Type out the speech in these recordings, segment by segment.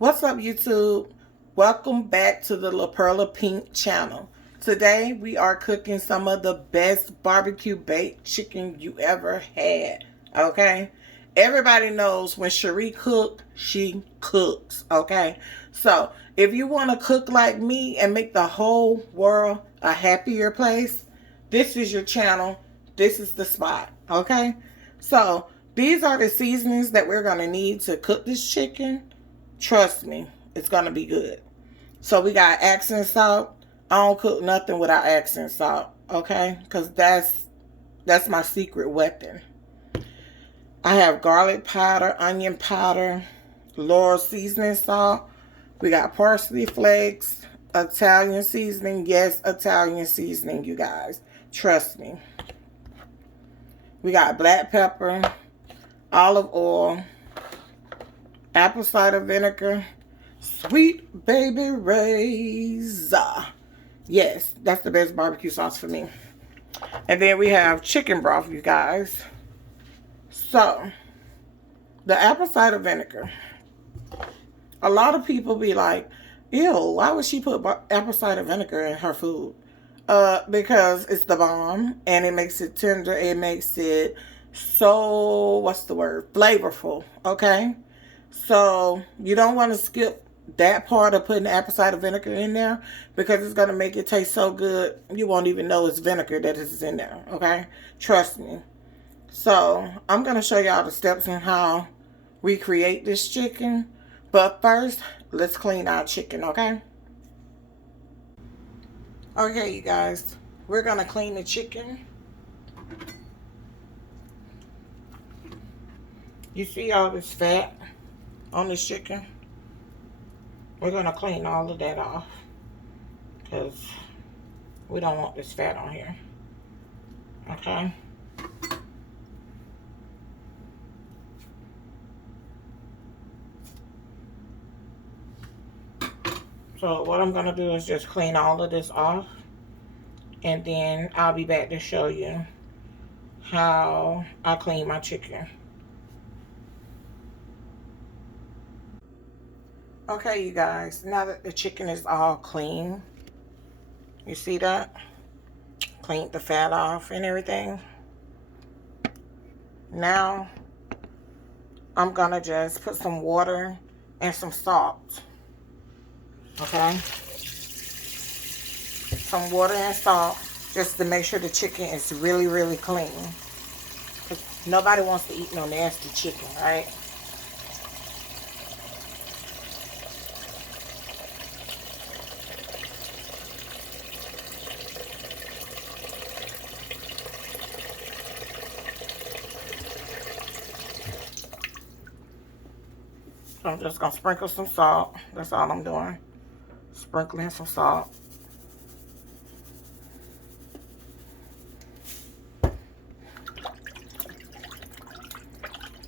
What's up, YouTube? Welcome back to the La Perla Pink channel. Today we are cooking some of the best barbecue baked chicken you ever had. Okay, everybody knows when Cherie cook, she cooks. Okay, so if you want to cook like me and make the whole world a happier place, this is your channel. This is the spot. Okay, so these are the seasonings that we're gonna need to cook this chicken. Trust me, it's gonna be good. So we got accent salt. I don't cook nothing without accent salt, okay? Because that's my secret weapon. I have garlic powder, onion powder, Laurel seasoning salt. We got parsley flakes, Italian seasoning. Yes, Italian seasoning, you guys. Trust me. We got black pepper, olive oil, apple cider vinegar, Sweet Baby Ray's. Yes, that's the best barbecue sauce for me. And then we have chicken broth, you guys. So, the apple cider vinegar. A lot of people be like, ew, why would she put apple cider vinegar in her food? Because it's the bomb, and it makes it tender. It makes it so, what's the word? Flavorful, okay? So, you don't want to skip that part of putting apple cider vinegar in there because it's going to make it taste so good you won't even know it's vinegar that is in there, okay? Trust me. So, I'm going to show y'all the steps on how we create this chicken. But first, let's clean our chicken, okay? Okay, you guys. We're going to clean the chicken. You see all this fat on this chicken? We're going to clean all of that off because we don't want this fat on here. Okay? So what I'm going to do is just clean all of this off. And then I'll be back to show you how I clean my chicken. Okay, you guys. Now that the chicken is all clean. You see that? Cleaned the fat off and everything. Now, I'm going to just put some water and some salt. Okay? Some water and salt just to make sure the chicken is really, really clean. Because nobody wants to eat no nasty chicken, right? So I'm just going to sprinkle some salt. That's all I'm doing. Sprinkling some salt.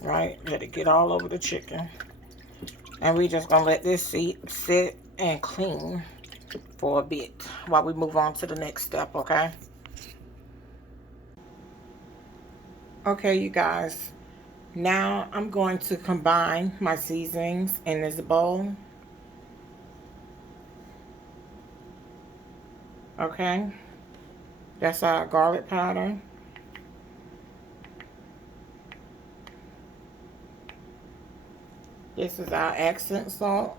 Right, let it get all over the chicken. And we just gonna let this sit and clean for a bit while we move on to the next step, okay? Okay, you guys. Now I'm going to combine my seasonings in this bowl. Okay? That's our garlic powder. This is our accent salt.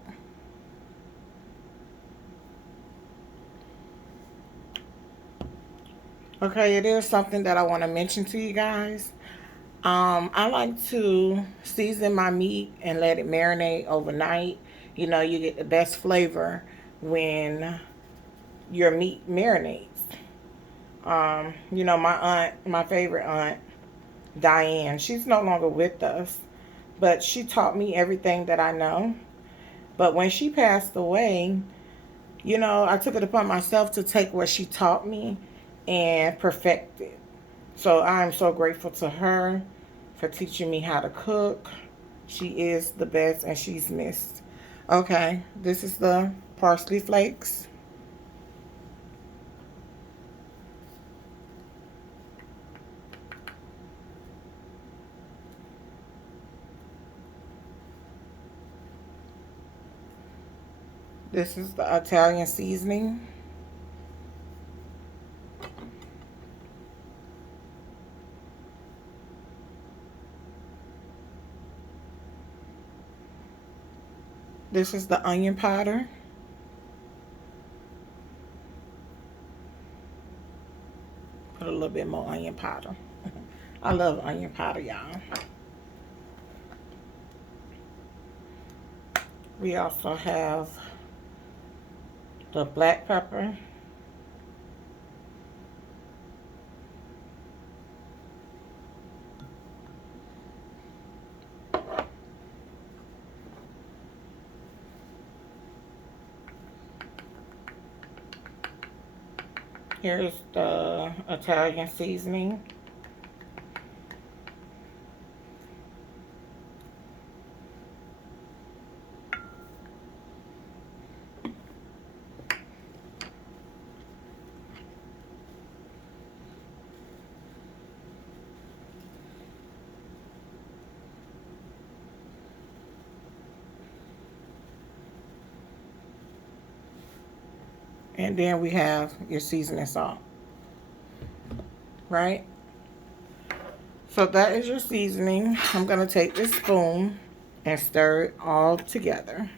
Okay, it is something that I want to mention to you guys. I like to season my meat and let it marinate overnight. You know, you get the best flavor when your meat marinates. You know, my favorite aunt, Diane, she's no longer with us, but she taught me everything that I know. But when she passed away, you know, I took it upon myself to take what she taught me and perfect it. So I'm so grateful to her for teaching me how to cook. She is the best and she's missed. Okay, this is the parsley flakes. This is the Italian seasoning. This is the onion powder. Put a little bit more onion powder. I love onion powder, y'all. We also have the black pepper. Here's the Italian seasoning. And then we have your seasoning salt, right? So that is your seasoning. I'm gonna take this spoon and stir it all together,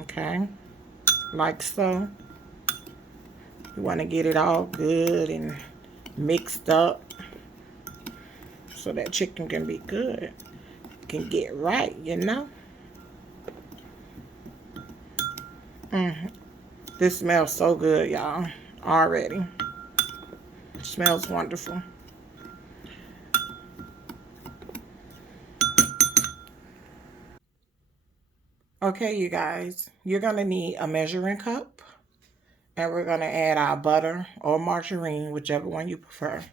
okay? Like so. You wanna get it all good and mixed up so that chicken can be good, can get right, you know? This smells so good, y'all, already. It smells wonderful. Okay, you guys, you're gonna need a measuring cup, and we're gonna add our butter or margarine, whichever one you prefer.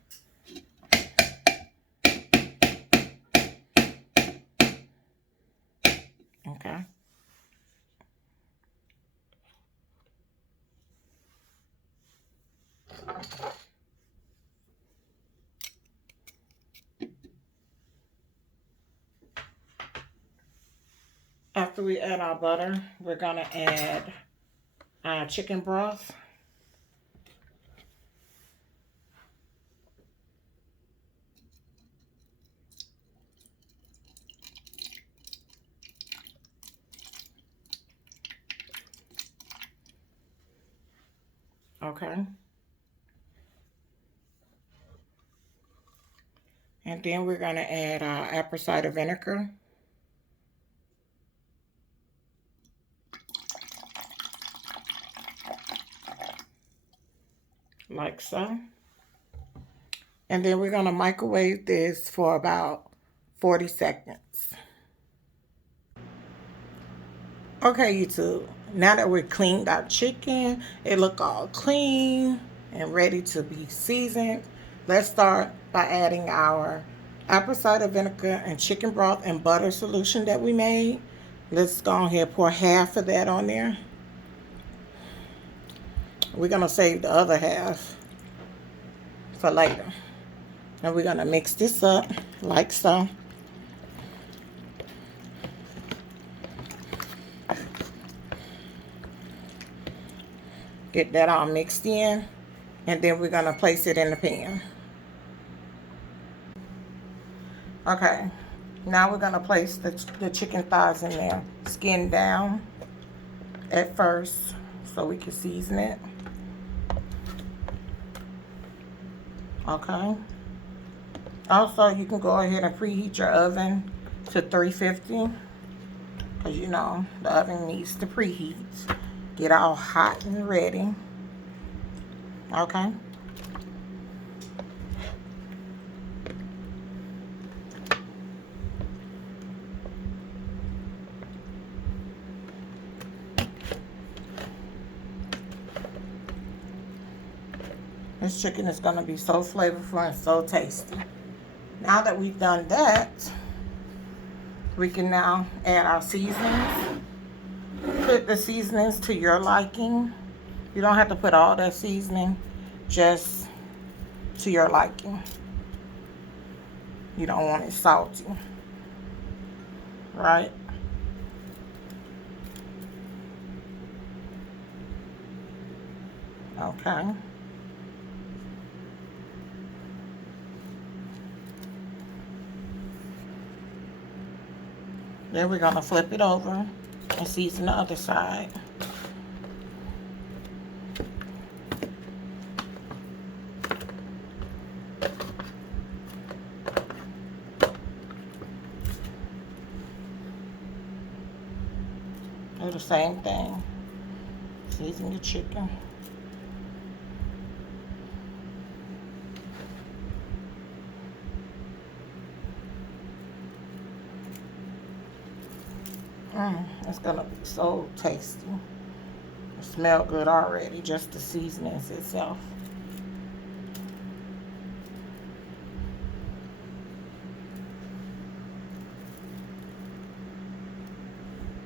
Okay. After we add our butter, we're gonna add our chicken broth. Okay. And then we're gonna add our apple cider vinegar. Like so. And then we're gonna microwave this for about 40 seconds. Okay, YouTube, now that we're cleaned our chicken, it look all clean and ready to be seasoned, let's start by adding our apple cider vinegar and chicken broth and butter solution that we made. Let's go ahead and pour half of that on there. We're gonna save the other half for later. And we're gonna mix this up like so. Get that all mixed in, and then we're gonna place it in the pan. Okay, now we're gonna place the chicken thighs in there, skin down at first so we can season it. Okay. Also, you can go ahead and preheat your oven to 350, because you know the oven needs to preheat. Get all hot and ready. Okay. This chicken is going to be so flavorful and so tasty. Now that we've done that, we can now add our seasonings. Put the seasonings to your liking. You don't have to put all that seasoning, just to your liking. You don't want it salty, right? Okay. Then we're gonna flip it over and season the other side. Do the same thing. Season your chicken. It's gonna be so tasty. It smells good already, just the seasonings itself.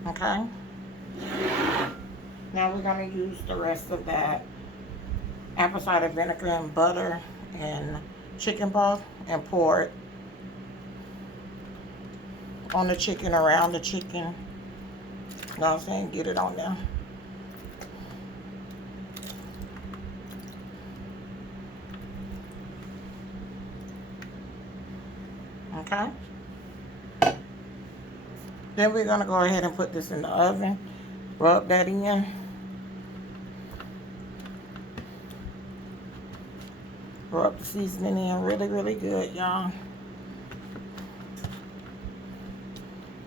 Okay. Now we're gonna use the rest of that apple cider vinegar and butter and chicken broth and pour it on the chicken, around the chicken. You know what I'm saying? Get it on there. Okay. Then we're gonna go ahead and put this in the oven. Rub that in. Rub the seasoning in really, really good, y'all.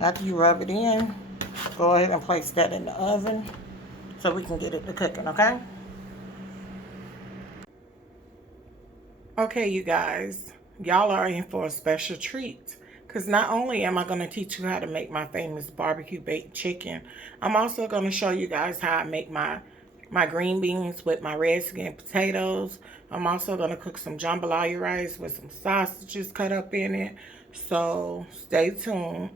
After you rub it in, go ahead and place that in the oven so we can get it to cooking, okay? Okay, you guys, y'all are in for a special treat, because not only am I going to teach you how to make my famous barbecue baked chicken, I'm also going to show you guys how I make my green beans with my red skin potatoes. I'm also going to cook some jambalaya rice with some sausages cut up in it, so stay tuned.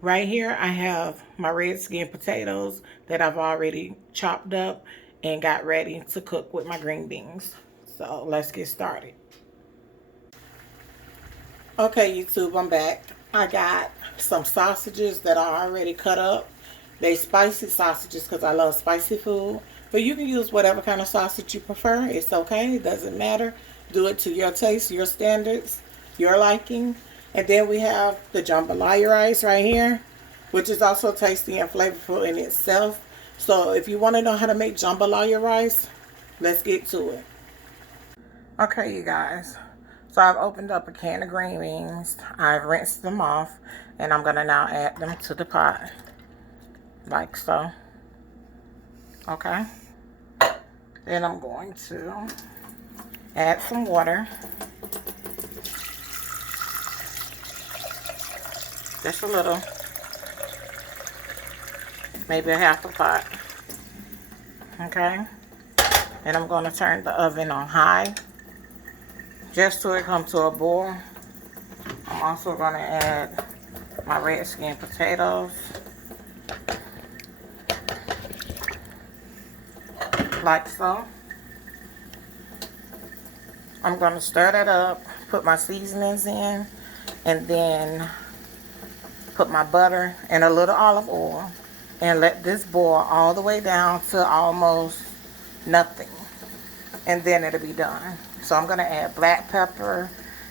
Right here, I have my red skin potatoes that I've already chopped up and got ready to cook with my green beans. So let's get started. Okay, YouTube, I'm back. I got some sausages that I already cut up. They spicy sausages because I love spicy food. But you can use whatever kind of sausage you prefer. It's okay. It doesn't matter. Do it to your taste, your standards, your liking. And then we have the jambalaya rice right here, which is also tasty and flavorful in itself. So if you want to know how to make jambalaya rice, let's get to it. Okay, you guys. So I've opened up a can of green beans. I've rinsed them off. And I'm going to now add them to the pot. Like so. Okay. Then I'm going to add some water. Just a little. Maybe a half a pot. Okay. And I'm going to turn the oven on high. Just till it comes to a boil. I'm also going to add my red skin potatoes. Like so. I'm going to stir that up, put my seasonings in, and then put my butter and a little olive oil and let this boil all the way down to almost nothing. And then it'll be done. So I'm going to add black pepper,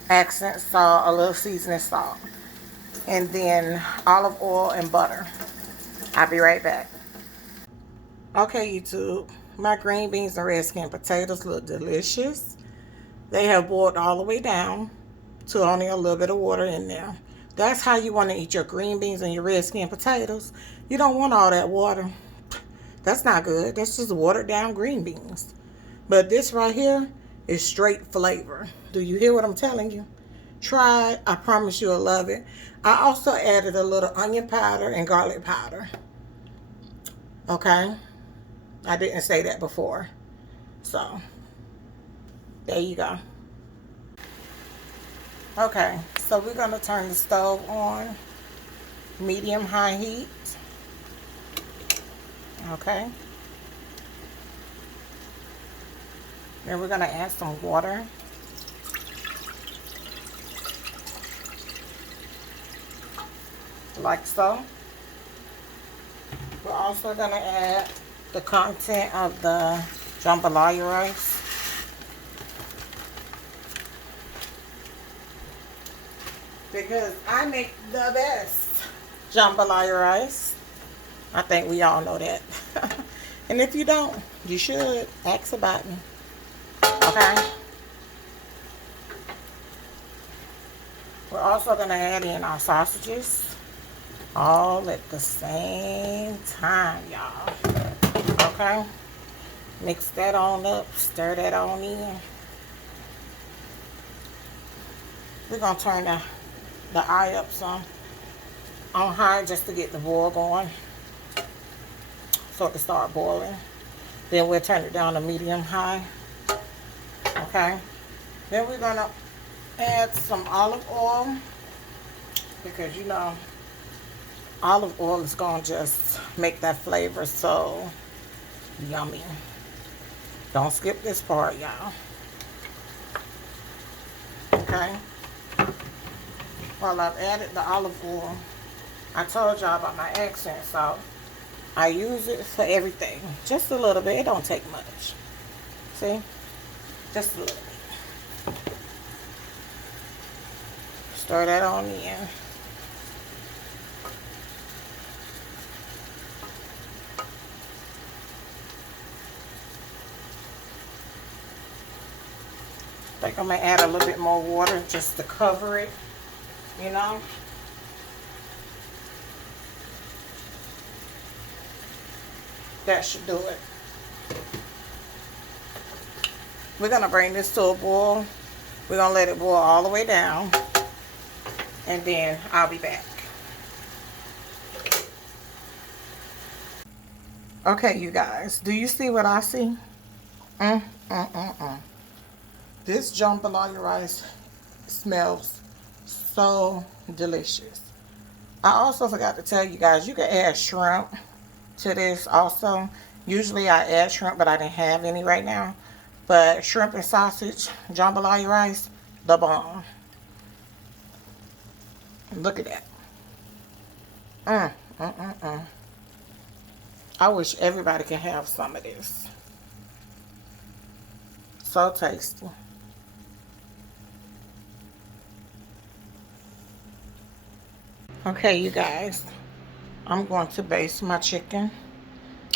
accent salt, a little seasoning salt, and then olive oil and butter. I'll be right back. Okay, YouTube. My green beans and red skin potatoes look delicious. They have boiled all the way down to only a little bit of water in there. That's how you want to eat your green beans and your red skin potatoes. You don't want all that water. That's not good. That's just watered down green beans. But this right here is straight flavor. Do you hear what I'm telling you? Try it. I promise you'll love it. I also added a little onion powder and garlic powder. Okay? I didn't say that before. So, there you go. Okay, so we're going to turn the stove on medium-high heat. Okay. Then we're going to add some water. Like so. We're also going to add the content of the jambalaya rice. Because I make the best jambalaya rice. I think we all know that. And if you don't, you should ask about me. Okay? We're also going to add in our sausages all at the same time, y'all. Okay? Mix that on up. Stir that on in. We're going to turn the eye up some on high just to get the boil going. So it can start boiling. Then we'll turn it down to medium high. Okay? Then we're going to add some olive oil. Because, you know, olive oil is going to just make that flavor so yummy. Don't skip this part, y'all. Okay? Well, I've added the olive oil. I told y'all about my accent salt. I use it for everything. Just a little bit. It don't take much. See? Just a little bit. Stir that on in. I think I'm going to add a little bit more water just to cover it, you know. That should do it. We're going to bring this to a boil. We're going to let it boil all the way down. And then I'll be back. Okay, you guys. Do you see what I see? This jambalaya rice smells so delicious. I also forgot to tell you guys, you can add shrimp to this also. Usually I add shrimp, but I didn't have any right now. But shrimp and sausage, jambalaya rice, the bomb. Look at that. I wish everybody could have some of this. So tasty. Okay, you guys. I'm going to baste my chicken.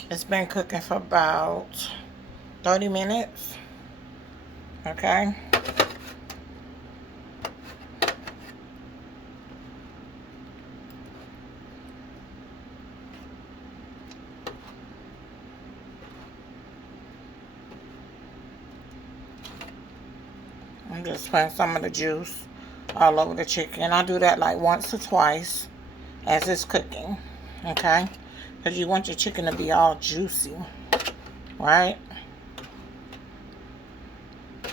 It's been cooking for about 30 minutes. Okay. I'm just putting some of the juice all over the chicken. I do that like once or twice as it's cooking. Okay? Because you want your chicken to be all juicy. Right?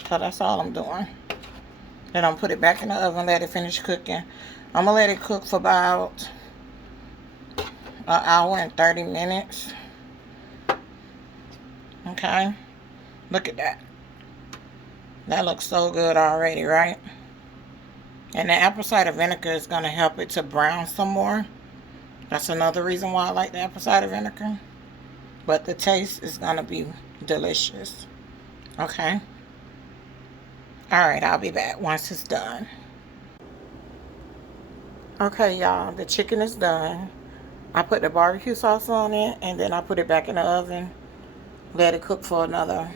So that's all I'm doing. Then I'm put it back in the oven, let it finish cooking. I'm going to let it cook for about an hour and 30 minutes. Okay? Look at that. That looks so good already, right? And the apple cider vinegar is going to help it to brown some more. That's another reason why I like the apple cider vinegar. But the taste is going to be delicious. Okay? Alright, I'll be back once it's done. Okay, y'all. The chicken is done. I put the barbecue sauce on it, and then I put it back in the oven. Let it cook for another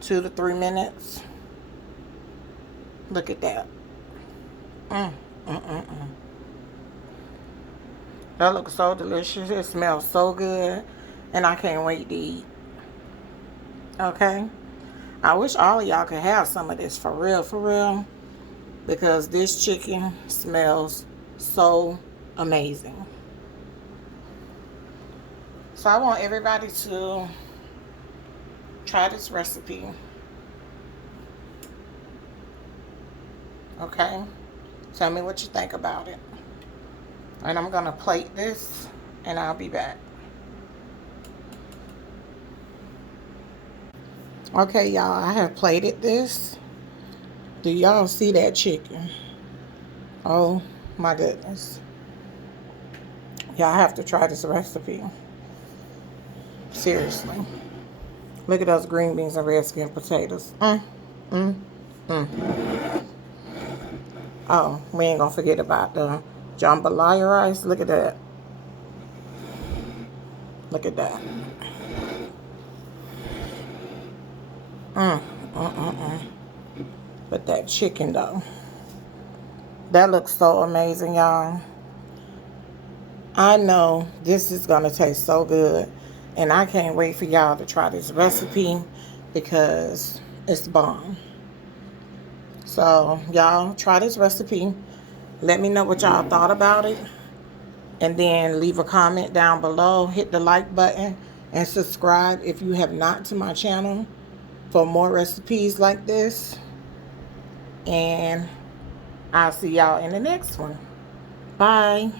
2 to 3 minutes. Look at that. That looks so delicious. It smells so good. And I can't wait to eat. Okay? I wish all of y'all could have some of this for real. Because this chicken smells so amazing. So I want everybody to try this recipe. Okay? Tell me what you think about it. And I'm going to plate this, and I'll be back. Okay, y'all, I have plated this. Do y'all see that chicken? Oh, my goodness. Y'all have to try this recipe. Seriously. Look at those green beans and red skin potatoes. Mm. Oh, we ain't gonna forget about the jambalaya rice. Look at that. Look at that. But that chicken though, that looks so amazing, y'all. I know this is gonna taste so good, and I can't wait for y'all to try this recipe because it's bomb. So y'all try this recipe. Let me know what y'all thought about it, and then leave a comment down below. Hit the like button and subscribe if you have not to my channel for more recipes like this. And I'll see y'all in the next one. Bye.